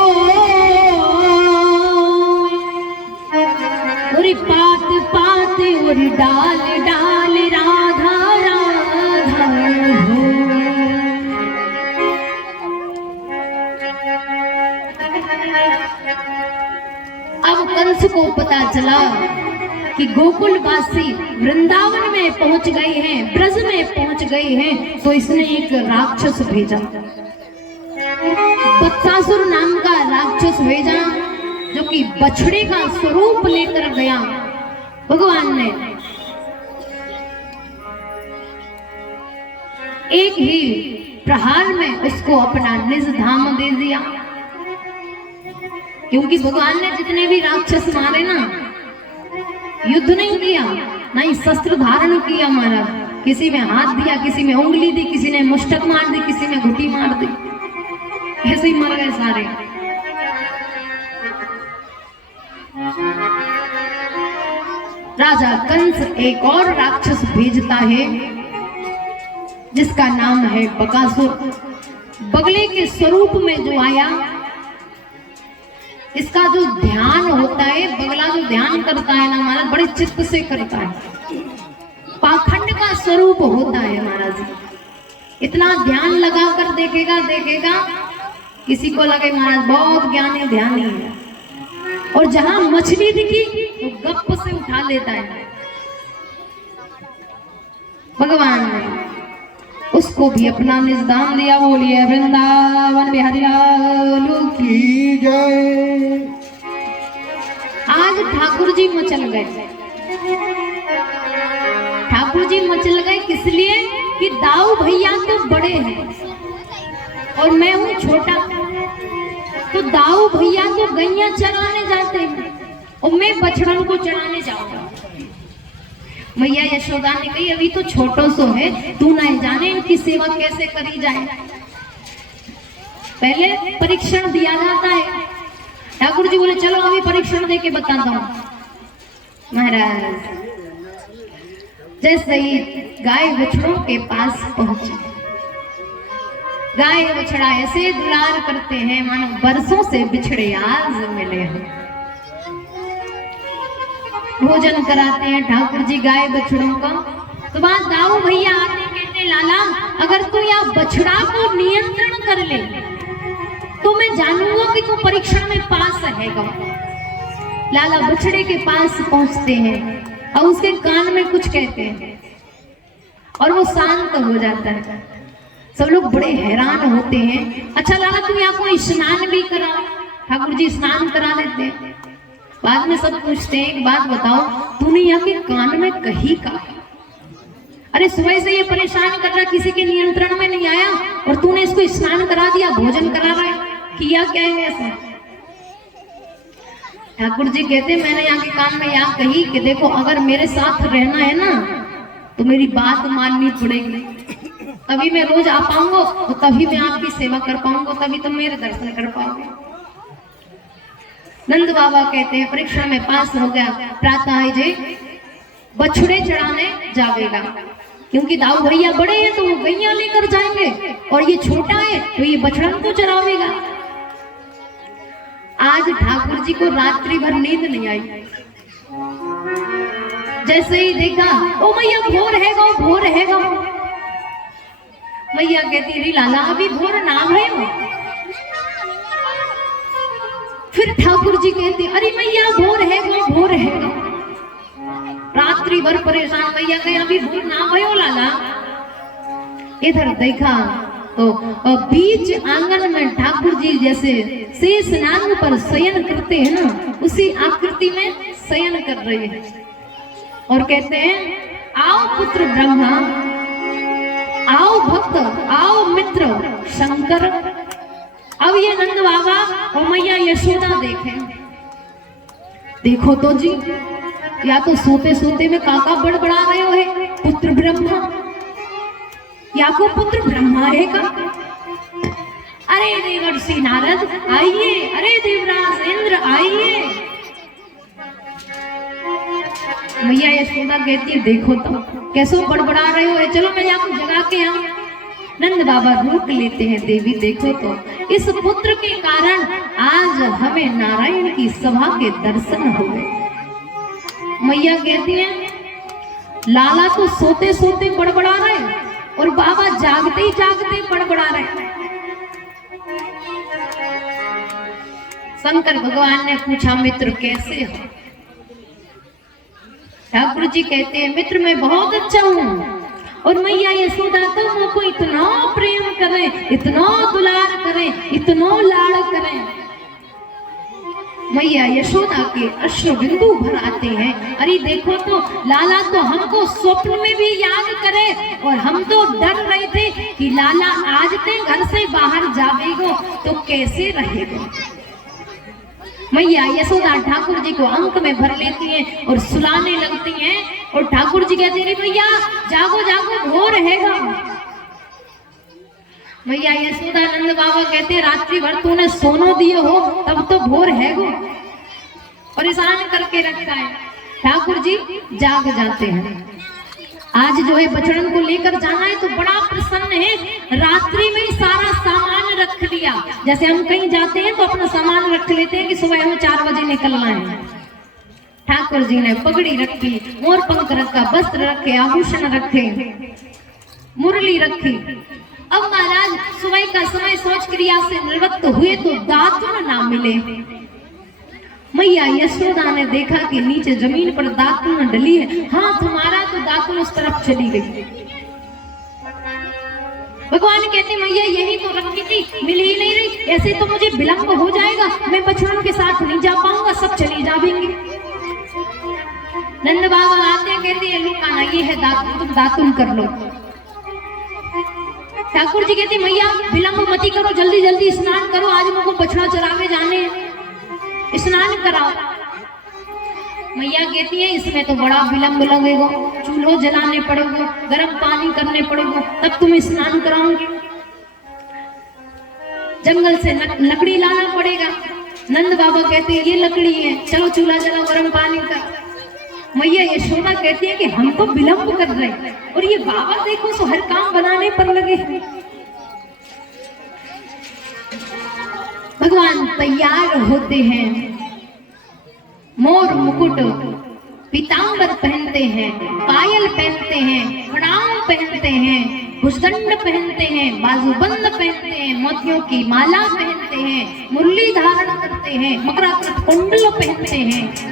और पात पात और डाल डाल राधा राधा हो। अब कंस को पता चला कि गोकुलवासी वृंदावन में पहुंच गए हैं, ब्रज में पहुंच गए हैं, तो इसने एक राक्षस भेजा, बत्सासुर नाम का राक्षस भेजा, जो कि बछड़े का स्वरूप लेकर गया। भगवान ने एक ही प्रहार में उसको अपना निज धाम दे दिया। क्योंकि भगवान ने जितने भी राक्षस मारे ना, युद्ध नहीं किया, ना ही शस्त्र धारण किया महाराज। किसी में हाथ दिया, किसी में उंगली दी, किसी ने मुष्टक मार दी, किसी में घुटी मार दी, ऐसे ही मर गए सारे। राजा कंस एक और राक्षस भेजता है जिसका नाम है बकासुर। बगले के स्वरूप में जो आया, इसका जो ध्यान होता है, बगला जो ध्यान करता है ना महाराज, बड़े चित्त से करता है। पाखंड का स्वरूप होता है महाराज। इतना ध्यान लगा कर देखेगा किसी को लगे महाराज बहुत ज्ञानी ध्यानी है, और जहां मछली दिखी तो गप से उठा लेता है। भगवान ने उसको भी अपना निज धाम दिया। बोलिए वृंदावन बिहारी लाल की जय। आज ठाकुर जी मचल गए। ठाकुर जी मचल गए किस लिए कि दाऊ भैया तो बड़े हैं और मैं हूं छोटा। तो दाऊ भैया तो गैया चराने जाते हैं और मैं बछड़न को चराने जाऊंगा। मैया यशोदा ने कही अभी तो छोटो सो है, तू नहीं जाने इनकी सेवा कैसे करी जाए। पहले परीक्षण दिया जाता है। ठाकुर जी बोले चलो अभी परीक्षण दे के बताता हूं। महाराज जैसे ही गाय बछड़ों के पास पहुंचे, गाय बछड़ा ऐसे दुलार करते हैं मानो बरसों से बिछड़े आज मिले हैं। भोजन कराते हैं ठाकुर जी गाय बछड़ों का। तो बाद दाऊ भैया आते कहते लाला अगर तू या बछड़ा को नियंत्रण कर ले तो मैं जानूंगा कि तू परीक्षण में पास रहेगा। लाला बछड़े के पास पहुंचते हैं और उसके कान में कुछ कहते हैं और वो शांत हो जाता है। सब लोग बड़े हैरान होते हैं। अच्छा लाला तू यहाँ को स्नान भी करा। ठाकुर जी स्नान करा देते हैं। बाद में सब पूछते हैं एक बात बताओ, तूने यहाँ के कान में कही का? अरे सुबह से ये परेशान कर रहा, किसी के नियंत्रण में नहीं आया और तूने इसको स्नान करा दिया, भोजन करा रहा है, किया क्या है ऐसा? ठाकुर जी कहते मैंने यहाँ के कान में यहाँ कही कि देखो अगर मेरे साथ रहना है ना तो मेरी बात माननी पड़ेगी, तभी मैं रोज आ पाऊंगा, तो तभी मैं आपकी सेवा कर पाऊंगा, तभी तुम मेरे दर्शन कर पाओगे। नंद बाबा कहते हैं परीक्षा में पास हो गया। प्रातः जे बछड़े चढ़ाने जाएगा, क्योंकि दाऊ भैया बड़े हैं तो वो गैया लेकर जाएंगे और ये छोटा है तो ये बछड़ा को चरावेगा। आज ठाकुर जी को रात्रि भर नींद नहीं आई। जैसे ही देखा ओ मैया भोर है गो, भोर है गो। मैया कहती री लाला अभी भोर ना भयो। फिर ठाकुर जी कहते अरे मैया भोर है गो, भोर है गो। रात्रि भर परेशान मैया कहे अभी भोर ना भयो लाला। इधर देखा तो बीच आंगन में ठाकुर जी जैसे शेष नाग पर शयन करते हैं ना, उसी आकृति में शयन कर रहे हैं और कहते हैं आओ पुत्र ब्रह्मा, आओ भक्त, आओ मित्र शंकर। अब ये नंद बाबा और मैया यशोदा देखें, देखो तो जी या तो सोते सोते में काका बड़बड़ा रहे हो है पुत्र ब्रह्मा, या को पुत्र ब्रह्मा है का। अरे देवर्षि नारद आइए, अरे देवराज इंद्र आइए। मैया यशोदा कहती है देखो तो कैसो बड़बड़ा रहे हो है, चलो मैं यहाँ को जगा के आऊं। नंद बाबा रोक लेते हैं, देवी देखो तो इस पुत्र के कारण आज हमें नारायण की सभा के दर्शन हो गए। मैया कहती है लाला तो सोते सोते बड़बड़ा रहे और बाबा जागते ही जागते बड़बड़ा रहे। शंकर भगवान ने पूछा मित्र कैसे हो? ठाकुर जी कहते हैं मित्र मैं बहुत अच्छा हूँ और मैया यशोदा तो मुझको इतना प्रेम करें, इतना दुलार करें, इतना लाड़ करें। मैया यशोदा के अश्रु बिंदु भर आते हैं। अरे देखो तो लाला तो हमको स्वप्न में भी याद करे, और हम तो डर रहे थे कि लाला आज ते घर से बाहर जावेगो तो कैसे रहेगो। मैया यशोदा ठाकुर जी को अंक में भर लेती हैं और सुलाने लगती हैं, और ठाकुर जी कहते हैं भैया जागो जागो भोर रहेगा। भैया यशोदा नंद बाबा कहते हैं रात्रि भर तूने सोनो दिए हो तब तो भोर है गो, परेशान करके रखता है। ठाकुर जी जाग जाते हैं। आज जो है बचड़न को लेकर जाना है तो बड़ा प्रसन्न है, रात्रि में ही सारा सामान रख लिया। जैसे हम कहीं जाते हैं तो अपना सामान रख लेते हैं कि सुबह हमें 4 बजे निकलना है। ठाकुर जी ने पगड़ी रखी, मोर पंख रखा, वस्त्र रखे, आभूषण रखे, मुरली रखी। अब महाराज सुबह का समय सोच क्रिया से निवृत्त हुए तो दातुन ना मिले। मैया यशोदा ने देखा कि नीचे जमीन पर दातुन डली है, हाथ मारा तो दातुन उस तरफ चली गई। भगवान कहते मैया यही तो रखी थी, मिल ही नहीं रही, ऐसे तो मुझे विलंब हो जाएगा, मैं बछड़ों के साथ नहीं जा पाऊंगा, सब चली जाएंगे। नंद बाबा आते कहते हैं लुकाना ये है दातुन, तुम दातुन कर लो। ठाकुर जी कहते मैया विलंब मती करो, जल्दी जल्दी स्नान करो, आज मुझको बछड़ा चरावे जाने, स्नान कराओ। मैया कहती है इसमें तो बड़ा विलंब लगेगा, चूल्हो जलाने पड़ेगा, गर्म पानी करने पड़ेगा, तब तुम स्नान कराओगे, जंगल से लकड़ी लाना पड़ेगा। नंद बाबा कहते हैं ये लकड़ी है, चलो चूल्हा जलाओ, गर्म पानी का। मैया यशोदा कहती है कि हम तो विलंब कर रहे हैं और ये बाबा देखो सो हर काम बनाने पर लगे। भगवान तैयार होते हैं, मोर मुकुट पीतांबर पहनते हैं, पायल पहनते हैं, प्रणाम पहनते हैं, भुजदंड पहनते हैं, बाजूबंद पहनते हैं, मोतियों की माला पहनते हैं, मुरली धारण करते हैं, मकराकृत कुंडल पहनते हैं,